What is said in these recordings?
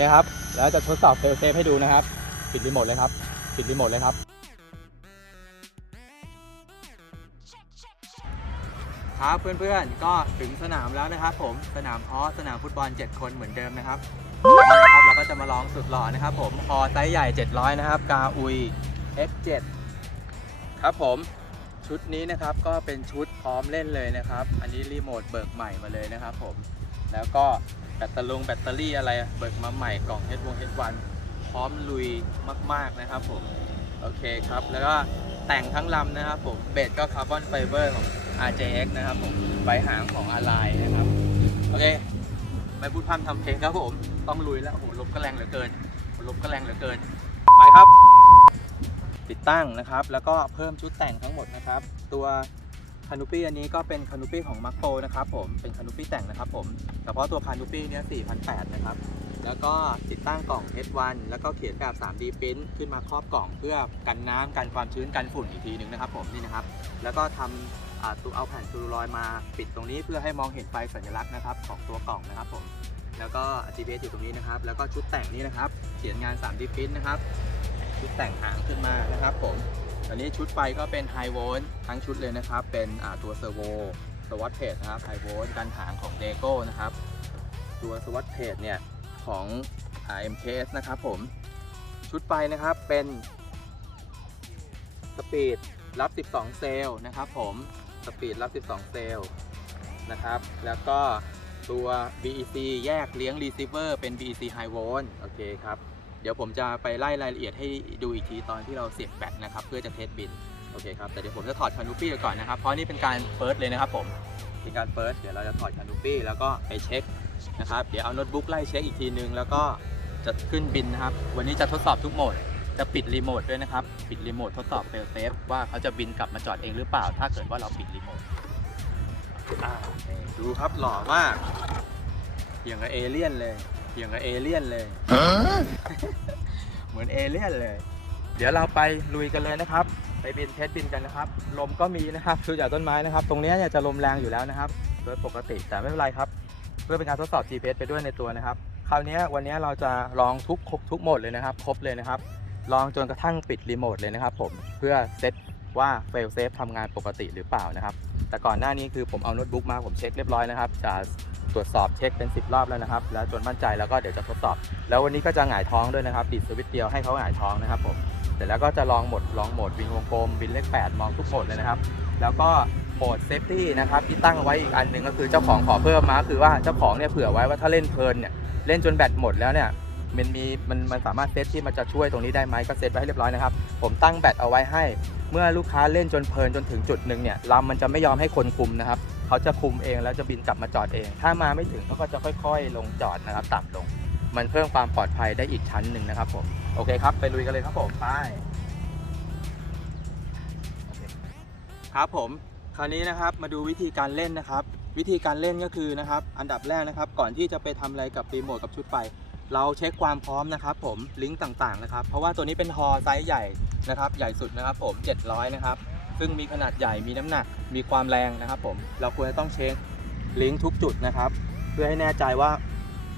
เนี่ยครับ แล้วจะทดสอบเฟลเซฟให้ดูนะครับ ปิดรีโมทเลยครับ ปิดรีโมทเลยครับ ครับเพื่อนๆ ก็ถึงสนามแล้วนะครับ ผม สนามเพาะสนามฟุตบอล 7 คนเหมือนเดิมนะครับนะครับเราก็จะมาลองสุดหล่อนะครับ ผมฮอไซส์ใหญ่ 700 นะครับ กาอุย X7 ครับผมชุดนี้นะครับก็เป็นชุดพร้อมเล่นเลยนะครับ อันนี้รีโมทเบิกใหม่มาเลยนะครับผม แล้วก็ แบตเตอรี่แบตเตอรี่อะไรเบิกมาใหม่กล่อง H1 H1 พร้อมลุยมาก ๆ นะครับผมโอเคครับ แล้วก็แต่งทั้งลำนะครับผมเบสก็คาร์บอนไฟเบอร์ของ RJX นะครับผมใบหางของ Ally นะครับ โอเค ไม่พูดพร่ำทำเพลงครับผม ต้องลุยแล้วโอ้โหลมก็แรงเหลือเกินลมก็แรงเหลือเกิน ไปครับ ติดตั้งนะครับ แล้วก็เพิ่มชุดแต่งทั้งหมดนะครับ ตัว คานูปี้อันนี้ก็เป็นคานูปี้ของมาร์โ o นะครับผมเป็นคานูปี้แต่งนะครับผมเฉพาะตัวคานูปี้เนี้ย4,800นะครับแล้วก็ติดตั้งกล่อง H1 แล้วก็เขียนแบบ 3D Print ขึ้นมาครอบกล่องเพื่อกันน้ำกันความชื้นกันฝุ่นอีกทีหนึ่งนะครับผมนี่นะครับ แล้วก็ทำอ่าตัวเอาแผ่นซูลูลอยด์มาปิดตรงนี้เพื่อให้มองเห็นไฟสัญลักษณ์นะครับของตัวกล่องนะครับผมแล้วก็ GPS อยู่ตรงนี้นะครับ แล้วก็ชุดแต่งนี่นะครับ เขียนงาน 3D Print นะครับ ชุดแต่งหางขึ้นมานะครับผม อันนี้ชุดไฟก็เป็นไฮโวลต์ทั้งชุดเลยนะครับ เป็นตัวเซอร์โวสวัตเพจนะครับไฮโวลต์กันหางของเดโก้นะครับ ตัวสวัตเพจเนี่ยของ MKS นะครับผม ชุดไฟนะครับเป็นสปีดรับ 12 เซลล์นะครับผมสปีดรับ 12 เซลล์นะครับ แล้วก็ตัว BEC แยกเลี้ยง receiver เป็น BEC high volt โอเคครับ เดี๋ยวผมจะไปไล่รายละเอียดให้ดูอีกทีตอนที่เราเสียบแบตนะครับเพื่อจะเทสบินโอเคครับแต่เดี๋ยวผมจะถอดคานูปี้ก่อนนะครับเพราะนี่เป็นการเฟิร์สเลยนะครับผมเป็นการเฟิร์สเดี๋ยวเราจะถอดคานูปี้แล้วก็ไปเช็คนะครับเดี๋ยวเอาโน้ตบุ๊กไล่เช็คอีกทีนึงแล้วก็จะขึ้นบินนะครับ วันนี้จะทดสอบทุกโหมด จะปิดรีโมทด้วยนะครับ ปิดรีโมททดสอบเฟลเซฟว่าเขาจะบินกลับมาจอดเองหรือเปล่า ถ้าเกิดว่าเราปิดรีโมทอ่านี่ดูครับหล่อมาก อย่างกับเอเลี่ยนเลย อย่างกับเอเลี่ยนเลย เหมือนเอเลี่ยนเลย เดี๋ยวเราไปลุยกันเลยนะครับ ไปบินเทสบินกันนะครับ ลมก็มีนะครับดูจากต้นไม้นะครับ ตรงเนี้ยเนี่ยจะลมแรงอยู่แล้วนะครับ โดยปกติแต่ไม่เป็นไรครับ เพื่อเป็นการทดสอบ GPS ไปด้วยในตัวนะครับ คราวเนี้ยวันเนี้ยเราจะลองทุกครบทุกโหมดเลยนะครับ ครบเลยนะครับ ลองจนกระทั่งปิดรีโมทเลยนะครับ ผม เพื่อเซตว่า fail safe ทำงานปกติหรือเปล่านะครับ แต่ก่อนหน้านี้คือผมเอาโน้ตบุ๊กมาผมเช็คเรียบร้อยนะครับจะ ตรวจสอบเช็คเป็น 10 รอบแล้วนะครับ แล้วจนมั่นใจแล้วก็เดี๋ยวจะทดสอบ แล้ววันนี้ก็จะหงายท้องด้วยนะครับดิดสวิตช์เดียวให้เขาหงายท้องนะครับผมเสร็จแล้วก็จะลองโหมดลองโหมดวินวงกลมวินเลข 8 มองทุกโหมดเลยนะครับ แล้วก็โหมดเซฟตี้นะครับที่ตั้งไว้อีกอันหนึ่งก็คือเจ้าของขอเพิ่มมาคือว่าเจ้าของเนี่ยเผื่อไว้ว่าถ้าเล่นเพลินเนี่ยเล่นจนแบตหมดแล้วเนี่ยมันมีมันมันสามารถเซตที่มันจะช่วยตรงนี้ได้ไหมก็เซตไว้ให้เรียบร้อยนะครับ ผมตั้งแบตเอาไว้ให้ เมื่อลูกค้าเล่นจนเพลินจนถึงจุดหนึ่งเนี่ยลำมันจะไม่ยอมให้คนคุมนะครับ เขาจะคุมเองแล้วจะบินกลับมาจอดเอง ถ้ามาไม่ถึงเขาก็จะค่อยๆ ลงจอดนะครับต่ำลง มันเพิ่มความปลอดภัยได้อีกชั้นหนึ่งนะครับผมโอเคครับไปลุยกันเลยครับผมไปครับผมคราวนี้นะครับมาดูวิธีการเล่นนะครับ วิธีการเล่นก็คือนะครับอันดับแรกนะครับ ก่อนที่จะไปทำอะไรกับรีโมทกับชุดไฟเราเช็คความพร้อมนะครับ ผมลิงก์ต่างๆนะครับ เพราะว่าตัวนี้เป็นฮอไซส์ใหญ่นะครับ ใหญ่สุดนะครับ ผม 700 นะครับ ซึ่งมีขนาดใหญ่มีน้ำหนักมีความแรงนะครับผมเราควรจะต้องเช็คลิงก์ทุกจุดนะครับ เพื่อให้แน่ใจว่า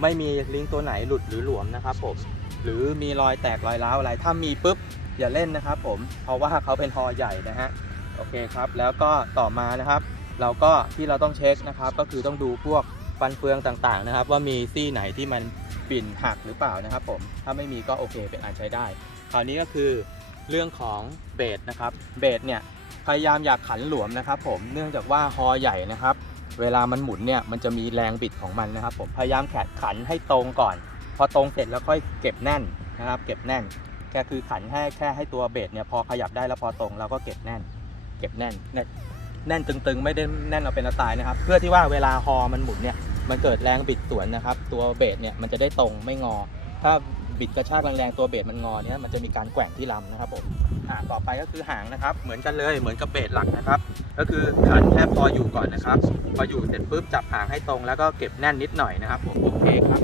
ไม่มีลิงก์ตัวไหนหลุดหรือหลวมนะครับผมหรือมีรอยแตกรอยร้าวอะไรถ้ามีปุ๊บอย่าเล่นนะครับผมเพราะว่าเขาเป็นฮอใหญ่นะฮะโอเคครับ แล้วก็ต่อมานะครับ เราก็ที่เราต้องเช็คนะครับ ก็คือต้องดูพวกฟันเฟืองต่างๆนะครับ ว่ามีซี่ไหนที่มันปิ่นหักหรือเปล่านะครับผมถ้าไม่มีก็โอเคเป็นอันใช้ได้ คราวนี้ก็คือเรื่องของเบสนะครับเบสเนี่ย พยายามอยากขันหลวมนะครับผมเนื่องจากว่าฮอใหญ่นะครับ เวลามันหมุนเนี่ยมันจะมีแรงบิดของมันนะครับผมพยายามแขนขันให้ตรงก่อน พอตรงเสร็จแล้วค่อยเก็บแน่นนะครับ เก็บแน่นแค่คือขันแค่แค่ให้ตัวเบสเนี่ยพอขยับได้แล้วพอตรงเราก็เก็บแน่น เก็บแน่นแน่นแน่นตึงๆ ไม่ได้แน่นเอาเป็นเอาตายนะครับ เพื่อที่ว่าเวลาฮอมันหมุนเนี่ยมันเกิดแรงบิดสวนนะครับ ตัวเบสเนี่ยมันจะได้ตรงไม่งอ ถ้า บิดกระชากแรงๆตัวเบสมันงอเนี่ยมันจะมีการแกว่งที่ลำนะครับผมอ่าต่อไปก็คือหางนะครับ เหมือนกันเลยเหมือนกับเบสหลักนะครับ ก็คือขันแค่พออยู่ก่อนนะครับพออยู่เสร็จปุ๊บจับหางให้ตรงแล้วก็เก็บแน่นนิดหน่อยนะครับผมโอเคครับ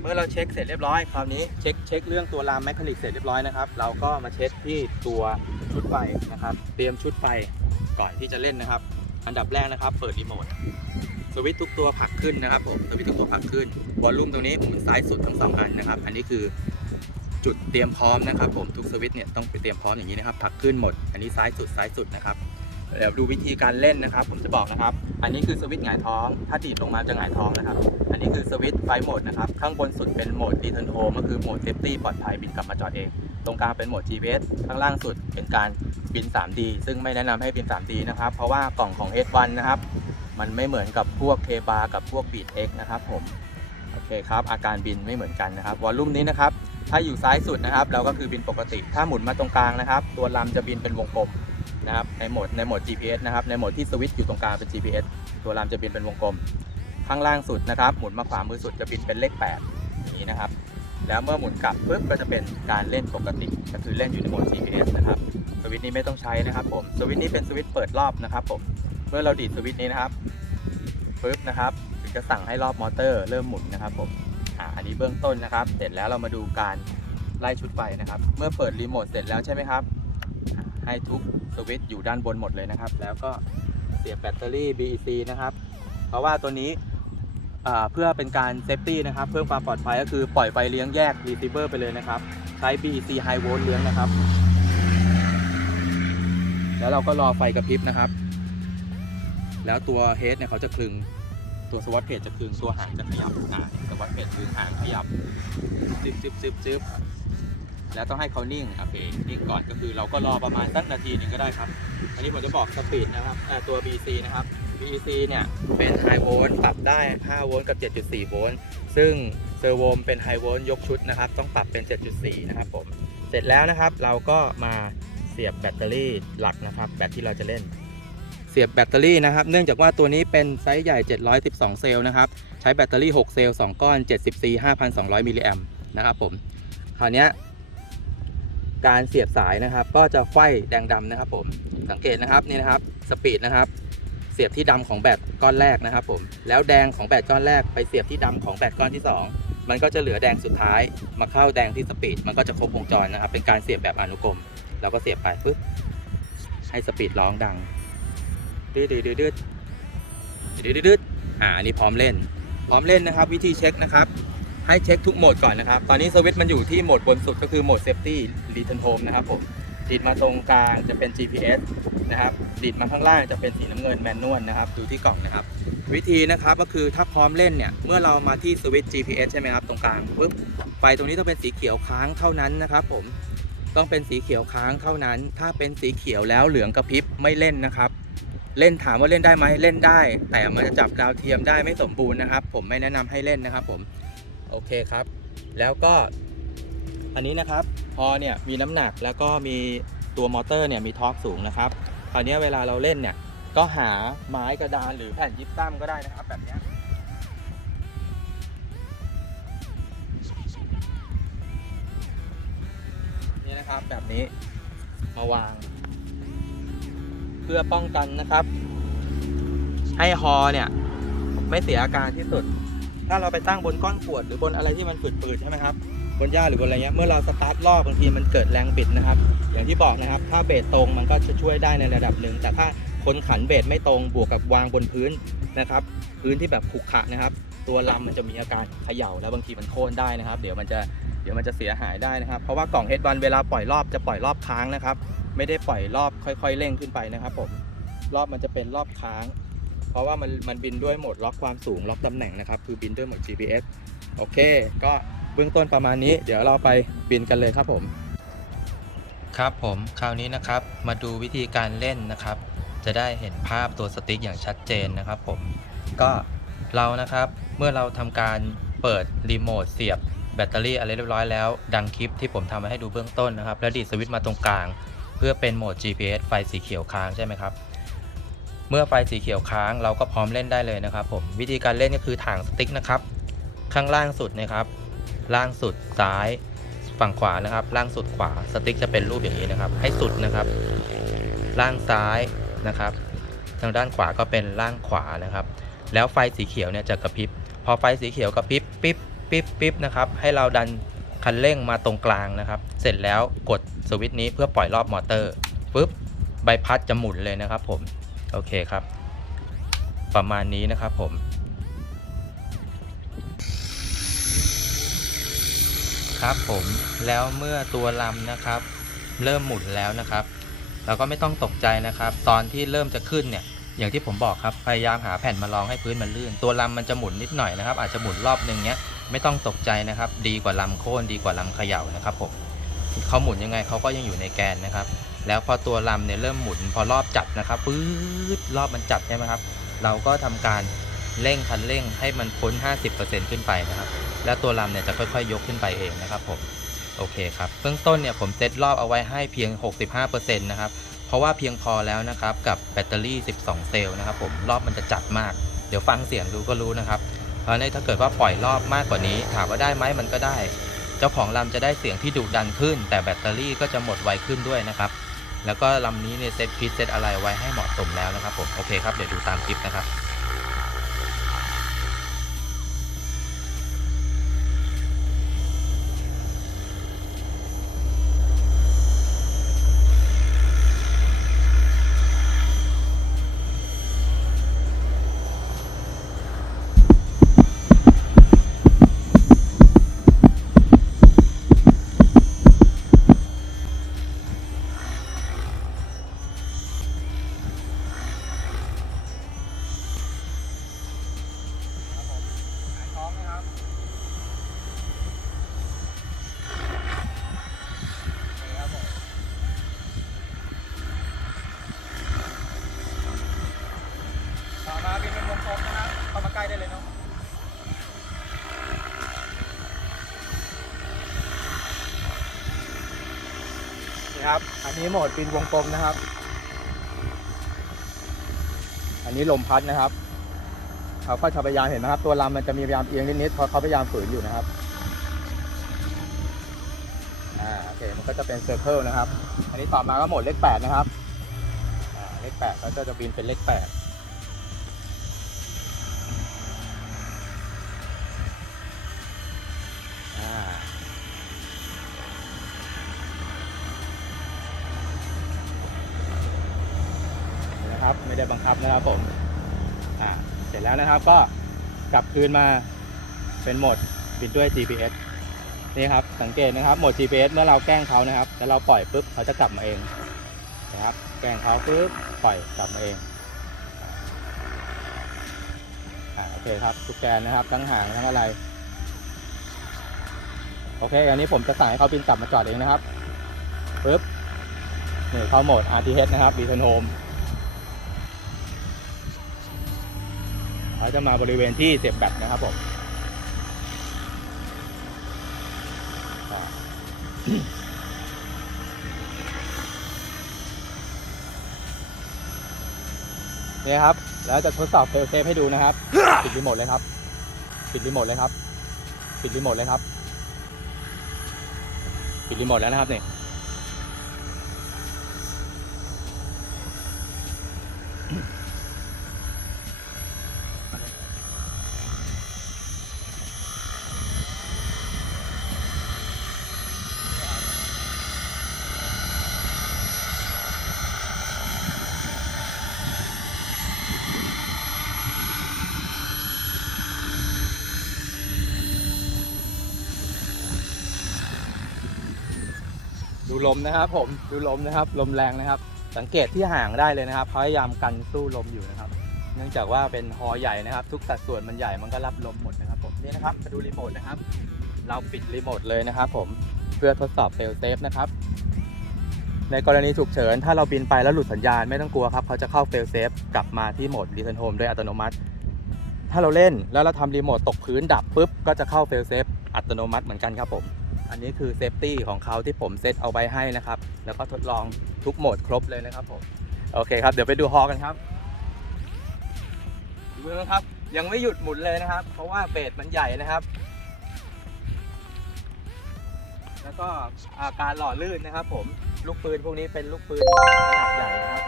เมื่อเราเช็คเสร็จเรียบร้อยคราวนี้เช็คเช็คเรื่องตัวรามแมคคานิกเสร็จเรียบร้อยนะครับเราก็มาเช็คที่ตัวชุดไฟนะครับ เตรียมชุดไฟก่อนที่จะเล่นนะครับ อันดับแรกนะครับ เปิดรีโมทสวิตช์ทุกตัวผลักขึ้นนะครับผมสวิตช์ทุกตัวผลักขึ้นวอลลุ่มตรงนี้หมุนซ้ายสุดทั้งสองอันนะครับ อันนี้คือจุดเตรียมพร้อมนะครับ ผมทุกสวิตช์เนี่ยต้องไปเตรียมพร้อมอย่างนี้นะครับผลักขึ้นหมด อันนี้ซ้ายสุดซ้ายสุดนะครับเดี๋ยวดูวิธีการเล่นนะครับ ผมจะบอกนะครับ อันนี้คือสวิตช์หงายท้อง ถ้าดีดลงมาจะหงายท้องนะครับ อันนี้คือสวิตช์ไฟโหมดนะครับ ข้างบนสุดเป็นโหมด Return Home ก็คือโหมด Safety ปลอดภัยบินกลับมาจอดเอง ตรงกลางเป็นโหมด GPS ข้างล่างสุดเป็นการบิน 3D ซึ่งไม่แนะนำให้บิน 3D นะครับ เพราะว่ากล่องของ H1 นะครับ มันไม่เหมือนกับพวก K-bar กับพวก Beat X นะครับผม โอเคครับ อาการบินไม่เหมือนกันนะครับ วอลลุ่มนี้นะครับ ถ้าอยู่ซ้ายสุดนะครับ เราก็คือบินปกติ ถ้าหมุนมาตรงกลางนะครับ ตัวลำจะบินเป็นวงกลม นะครับในโหมดในโหมด GPS นะครับในโหมดที่สวิตช์อยู่ตรงกลางเป็น GPS ตัวลำจะบินเป็นวงกลม ข้างล่างสุดนะครับ หมุนมาขวามือสุดจะบินเป็นเลข8อย่างนี้นะครับ แล้วเมื่อหมุนกลับปุ๊บก็จะเป็นการเล่นปกติก็คือเล่นอยู่ในโหมด GPS นะครับสวิตช์นี้ไม่ต้องใช้นะครับผมสวิตช์นี้เป็นสวิตช์เปิดรอบนะครับผมเมื่อเราดีดสวิตช์นี้นะครับปุ๊บนะครับถึงจะสั่งให้รอบมอเตอร์เริ่มหมุนนะครับผมอ่าอันนี้เบื้องต้นนะครับ เสร็จแล้วเรามาดูการไล่ชุดไฟนะครับ เมื่อเปิดรีโมทเสร็จแล้วใช่ไหมครับ ให้ทุกสวิตช์อยู่ด้านบนหมดเลยนะครับ แล้วก็เสียบแบตเตอรี่ BEC นะครับ เพราะว่าตัวนี้เพื่อเป็นการเซฟตี้นะครับ เพิ่มความปลอดภัยก็คือปล่อยไฟเลี้ยงแยก receiver ไปเลยนะครับ ใช้ BEC high volt เลี้ยงนะครับ แล้วเราก็รอไฟกระพริบนะครับ แล้วตัวเฮดเนี่ยเขาจะคลึงตัวสวัสดเพจจะคลึงตัวหางจะขยับอ่าสวัสดเพจคลึงหางขยับจึ๊บจึ๊บจึ๊บจึ๊บ แล้วต้องให้เขานิ่งโอเคนิ่งก่อนก็คือเราก็รอประมาณสักนาทีหนึ่งก็ได้ครับอันนี้ผมจะบอกสปีดนะครับตัว BC นะครับ BC เนี่ยเป็นไฮโวลต์ปรับได้5โวลต์กับ 7.4 โวลต์ซึ่งเซอร์โวมเป็นไฮโวลต์ยกชุดนะครับ ต้องปรับเป็น 7.4 นะครับผมเสร็จแล้วนะครับเราก็มาเสียบแบตเตอรี่หลักนะครับแบตที่เราจะเล่น เสียบแบตเตอรี่นะครับ เนื่องจากว่าตัวนี้เป็นไซส์ใหญ่ 712 เซลล์นะครับใช้แบตเตอรี่ 6 เซลล์ 2 ก้อน 70 C 5,200 มิลลิแอมนะครับผมคราวนี้ การเสียบสายนะครับ ก็จะไข่แดงดำนะครับ ผมสังเกตนะครับนี่นะครับสปีดนะครับ เสียบที่ดำของแบตก้อนแรกนะครับ ผมแล้วแดงของแบตก้อนแรกไปเสียบที่ดำของแบตก้อนที่ 2 มันก็จะเหลือแดงสุดท้าย มาเข้าแดงที่สปีดมันก็จะครบวงจรนะครับ เป็นการเสียบแบบอนุกรมเราก็เสียบไปปึ๊บให้สปีดร้องดังดืดดืดดืดดืดดืดดืดอ่าอันนี้พร้อมเล่น พร้อมเล่นนะครับ วิธีเช็คนะครับ ให้เช็คทุกโหมดก่อนนะครับ ตอนนี้สวิตช์มันอยู่ที่โหมดบนสุดก็คือโหมดเซฟตี้ Safety Return Home นะครับผมดีดมาตรงกลางจะเป็น GPS นะครับดีดมาข้างล่างจะเป็นสีน้ำเงินแมนนวลนะครับ ดูที่กล่องนะครับ วิธีนะครับก็คือถ้าพร้อมเล่นเนี่ย เมื่อเรามาที่สวิตช์ GPS ใช่ไหมครับ ตรงกลางปุ๊บไฟตรงนี้ต้องเป็นสีเขียวค้างเท่านั้นนะครับ ผมต้องเป็นสีเขียวค้างเท่านั้น ถ้าเป็นสีเขียวแล้วเหลืองกระพริบไม่เล่นนะครับ เล่นถามว่าเล่นได้ไหมเล่นได้ แต่มันจะจับดาวเทียมได้ไม่สมบูรณ์นะครับ ผมไม่แนะนำให้เล่นนะครับ ผมโอเคครับ แล้วก็อันนี้นะครับ พอเนี่ยมีน้ำหนักแล้วก็มีตัวมอเตอร์เนี่ยมีทอร์กสูงนะครับคราวนี้เวลาเราเล่นเนี่ยก็หาไม้กระดานหรือแผ่นยิปซัมก็ได้นะครับแบบนี้นี่นะครับแบบนี้มาวาง เพื่อป้องกันนะครับ ให้ฮอเนี่ยไม่เสียอาการที่สุด ถ้าเราไปตั้งบนก้อนขวดหรือบนอะไรที่มันฝืดๆใช่ไหมครับ บนหญ้าหรือบนอะไรเงี้ยเมื่อเราสตาร์ทรอบบางทีมันเกิดแรงบิดนะครับ อย่างที่บอกนะครับ ถ้าเบสตรงมันก็จะช่วยได้ในระดับหนึ่ง แต่ถ้าคนขันเบสไม่ตรงบวกกับวางบนพื้นนะครับ พื้นที่แบบขรุขระนะครับ ตัวลำมันจะมีอาการเขย่าแล้วบางทีมันโค่นได้นะครับ เดี๋ยวมันจะเดี๋ยวมันจะเสียหายได้นะครับ เพราะว่ากล่องเฮดวันเวลาปล่อยรอบจะปล่อยรอบค้างนะครับ ไม่ได้ปล่อยรอบค่อย ๆ เร่งขึ้นไปนะครับผมรอบมันจะเป็นรอบค้าง เพราะว่ามันมันบินด้วยโหมดล็อกความสูงล็อกตำแหน่งนะครับ คือบินด้วยโหมด GPS โอเค ก็ บื้องต้นประมาณนี้ เดี๋ยวเราไปบินกันเลยครับผม ครับผมคราวนี้นะครับมาดูวิธีการเล่นนะครับ จะได้เห็นภาพตัวสติ๊กอย่างชัดเจนนะครับผมก็เรานะครับเมื่อเราทำการเปิดรีโมทเสียบแบตเตอรี่อะไรเรียบร้อยแล้วดังคลิปที่ผมทำมาให้ดูเบื้องต้นนะครับ แล้วดีดสวิตช์มาตรงกลาง เพื่อเป็นโหมด GPS ไฟสีเขียวค้างใช่ไหมครับเมื่อไฟสีเขียวค้างเราก็พร้อมเล่นได้เลยนะครับผมวิธีการเล่นก็คือถ่างสติ๊กนะครับ ข้างล่างสุดนะครับ ล่างสุดซ้ายฝั่งขวานะครับ ล่างสุดขวาสติ๊กจะเป็นรูปอย่างนี้นะครับ ให้สุดนะครับ ล่างซ้ายนะครับ ทางด้านขวาก็เป็นล่างขวานะครับ แล้วไฟสีเขียวเนี่ยจะกระพริบ พอไฟสีเขียวกระพริบปิ๊บปิ๊บปิ๊บนะครับ ให้เราดันคันเร่งมาตรงกลางนะครับ เสร็จแล้วกดสวิตช์นี้เพื่อปล่อยรอบมอเตอร์ปึ๊บใบพัดจะหมุนเลยนะครับ ผม โอเคครับ ประมาณนี้นะครับผม ครับผมแล้วเมื่อตัวลำนะครับ เริ่มหมุนแล้วนะครับ เราก็ไม่ต้องตกใจนะครับ ตอนที่เริ่มจะขึ้นเนี่ยอย่างที่ผมบอกครับพยายามหาแผ่นมารองให้พื้นมันลื่น ตัวลำมันจะหมุนนิดหน่อยนะครับ อาจจะหมุนรอบนึงเนี้ยไม่ต้องตกใจนะครับ ดีกว่าลำโค่นดีกว่าลำเขย่านะครับผมเขาหมุนยังไงเขาก็ยังอยู่ในแกนนะครับ แล้วพอตัวลำเนี่ยเริ่มหมุน พอรอบจับนะครับปื๊ดรอบมันจับใช่ไหมครับ เราก็ทำการเร่งคันเร่งให้มันพ้น 50%ขึ้นไปนะครับ แล้วตัวลำเนี่ยจะค่อยๆ ยกขึ้นไปเองนะครับผมโอเคครับเบื้องต้นเนี่ยผมเซตรอบเอาไว้ให้เพียง 65%นะครับเพราะว่าเพียงพอแล้วนะครับกับแบตเตอรี่ 12 เซลล์นะครับผมรอบมันจะจัดมาก เดี๋ยวฟังเสียงดูก็รู้นะครับเพราะในถ้าเกิดว่าปล่อยรอบมากกว่านี้ ถามว่าได้ไหมมันก็ได้ เจ้าของลำจะได้เสียงที่ดุดันขึ้น แต่แบตเตอรี่ก็จะหมดไวขึ้นด้วยนะครับแล้วก็ลำนี้เนี่ยเซตพิทเซตอะไรไว้ให้เหมาะสมแล้วนะครับผมโอเคครับเดี๋ยวดูตามคลิปนะครับ นวงกลมนะครับเข้ามาใกล้ได้เลยเนาะนี่ครับ อันนี้โหมดป็นวงกลมนะครับ อันนี้ลมพัดนะครับเขาก็จะพยายามเห็นนะครับ ตัวลำมันจะมีพยายามเอียงนิดๆเพราะเขาพยายามฝืนอยู่นะครับอ่าโอเคมันก็จะเป็นเซอร์เคิลนะครับ อันนี้ต่อมาก็โหมดเลขแปดนะครับอ่าเลขแปดก็จะบินเป็นเลขแปดอ่าเห็นนะครับ ไม่ได้บังคับนะครับผมอ่าเสร็จแล้วนะครับก็กลับคืนมาเป็นโหมดบินด้วย GPS นี่ครับสังเกตนะครับโหมด GPS เมื่อเราแกล้งเขานะครับแล้วเราปล่อยปุ๊บเขาจะกลับมาเองนะครับแกล้งเขาปุ๊บปล่อยกลับมาเองอ่าโอเคครับทุกแกนนะครับทั้งหางทั้งอะไรโอเค อันนี้ผมจะสั่งให้เขาบินกลับมาจอดเองนะครับปุ๊บนี่เข้าโหมด RTH นะครับ Return Home เขาจะมาบริเวณที่เสียบแบตนะครับผมเนี่ยครับ แล้วจะทดสอบเฟลเซฟให้ดูนะครับ ปิดรีโมทเลยครับ ปิดรีโมทเลยครับ ปิดรีโมทเลยครับ ปิดรีโมทแล้วนะครับเนี่ย ลมนะครับ ผมดูลมนะครับ ลมแรงนะครับ สังเกตที่ห่างได้เลยนะครับพยายามกันสู้ลมอยู่นะครับ เนื่องจากว่าเป็นฮอใหญ่นะครับ ทุกสัดส่วนมันใหญ่มันก็รับลมหมดนะครับผมนี่นะครับมาดูรีโมทนะครับ เราปิดรีโมทเลยนะครับผมเพื่อทดสอบเฟลเซฟนะครับในกรณีฉุกเฉิน ถ้าเราบินไปแล้วหลุดสัญญาณไม่ต้องกลัวครับ เขาจะเข้าเฟลเซฟกลับมาที่โหมด Return Home โดยอัตโนมัติ ถ้าเราเล่นแล้วเราทำรีโมทตกพื้นดับปุ๊บ ก็จะเข้าเฟลเซฟอัตโนมัติเหมือนกันครับผม อันนี้คือเซฟตี้ของเขาที่ผมเซตเอาไว้ให้นะครับ แล้วก็ทดลองทุกโหมดครบเลยนะครับผมโอเคครับเดี๋ยวไปดูฮอกันครับดูนะครับ ยังไม่หยุดหมุนเลยนะครับ เพราะว่าเบสมันใหญ่นะครับ แล้วก็อาการหล่อลื่นนะครับ ผมลูกปืนพวกนี้เป็นลูกปืนขนาดใหญ่นะครับ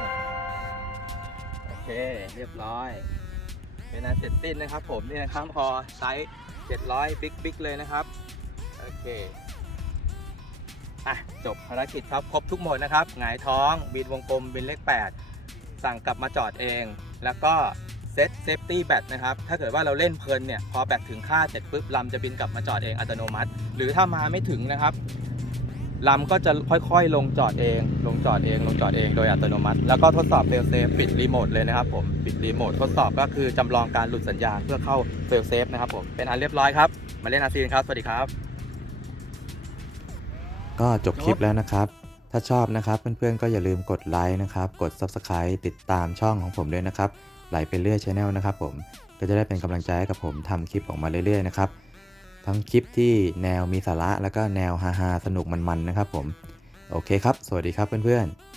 โอเคเรียบร้อยเป็นอันเสร็จสิ้นนะครับ ผมนี่นะครับพอไซส์700บิ๊กบิ๊กเลยนะครับโอเค อะจบภารกิจครับครบทุกหมดนะครับหงายท้องบินวงกลมบินเลข 8 สั่งกลับมาจอดเอง แล้วก็เซตเซฟตี้แบตนะครับ ถ้าเกิดว่าเราเล่นเพลินเนี่ย พอแบตถึงค่าเสร็จปุ๊บลำจะบินกลับมาจอดเองอัตโนมัติ หรือถ้ามาไม่ถึงนะครับลำก็จะค่อยๆ ลงจอดเอง ลงจอดเอง ลงจอดเองโดยอัตโนมัติ แล้วก็ทดสอบเฟลเซฟปิดรีโมทเลยนะครับผมปิดรีโมททดสอบก็คือจำลองการหลุดสัญญาณเพื่อเข้าเฟลเซฟนะครับผมเป็นอันเรียบร้อยครับ มาเล่นอาซีนครับ สวัสดีครับ ก็จบคลิปแล้วนะครับ ถ้าชอบนะครับเพื่อนๆก็อย่าลืมกดไลค์นะครับ กด Subscribe ติดตามช่องของผมด้วยนะครับ ไหลไปเรื่อยช anel นะครับผม ก็จะได้เป็นกำลังใจให้กับผมทำคลิปออกมาเรื่อยๆนะครับ ทั้งคลิปที่แนวมีสาระแล้วก็แนวฮาๆสนุกมันๆนะครับผม โอเคครับ สวัสดีครับเพื่อนๆ